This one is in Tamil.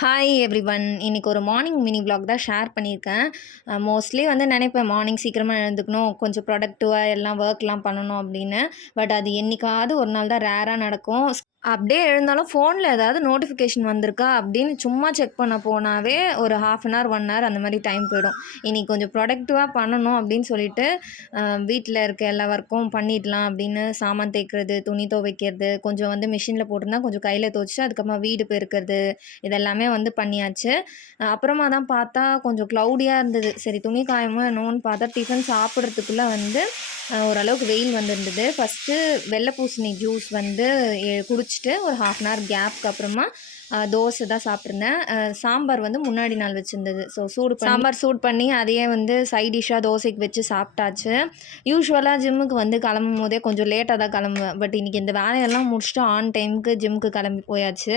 Hi everyone. இன்னைக்கு ஒரு மார்னிங் மினி விளாக் தான் ஷேர் பண்ணியிருக்கேன். மோஸ்ட்லி வந்து நினைப்பேன் மார்னிங் சீக்கிரமாக எழுந்துக்கணும், கொஞ்சம் ப்ரொடக்டிவாக எல்லாம் ஒர்க்லாம் பண்ணணும் அப்படின்னு. பட் அது என்னைக்காவது ஒரு நாள் தான் ரேராக நடக்கும். அப்படியே எழுந்தாலும் ஃபோனில் ஏதாவது நோட்டிஃபிகேஷன் வந்திருக்கா அப்படின்னு சும்மா செக் பண்ண போனாவே ஒரு ஹாஃப் அன் ஹவர் 1 ஹவர் அந்த மாதிரி டைம் போயிடும். இன்னைக்கு கொஞ்சம் ப்ரொடக்டிவாக பண்ணணும் அப்படின்னு சொல்லிட்டு வீட்டில் இருக்க எல்லா ஒர்க்கும் பண்ணிடலாம் அப்படின்னு சாமான் தேய்க்கிறது, துணி துவைக்கிறது, கொஞ்சம் வந்து மிஷினில் போட்டிருந்தா கொஞ்சம் கையில் துவைச்சு அதுக்கப்புறமா வீடு பெருக்கிறது இதெல்லாமே வந்து பண்ணியாச்சு. அப்புறமா தான் பார்த்தா கொஞ்சம் க்ளவுடியாக இருந்தது. சரி துணி காயுமோ என்னவோன்னு பார்த்தா டிஃபன் சாப்பிட்றதுக்குள்ளே வந்து ஓரளவுக்கு வெயில் வந்திருந்தது. ஃபஸ்ட்டு வெள்ளை பூசணி ஜூஸ் வந்து குடிச்சிட்டு ஒரு ஹாஃப் அன் ஹவர் கேப்க்கு அப்புறமா தோசை தான் சாப்பிட்ருந்தேன். சாம்பார் வந்து முன்னாடி நாள் வச்சுருந்தது. ஸோ சாம்பார் சூடு பண்ணி அதையே வந்து சைட் டிஷ்ஷாக தோசைக்கு வச்சு சாப்பிட்டாச்சு. யூசுவலாக ஜிம்முக்கு வந்து கிளம்பும் போதே கொஞ்சம் லேட்டாக தான் கிளம்புவேன். பட் இன்றைக்கி இந்த வேலையெல்லாம் முடிச்சுட்டு ஆன் டைமுக்கு ஜிம்முக்கு கிளம்பி போயாச்சு.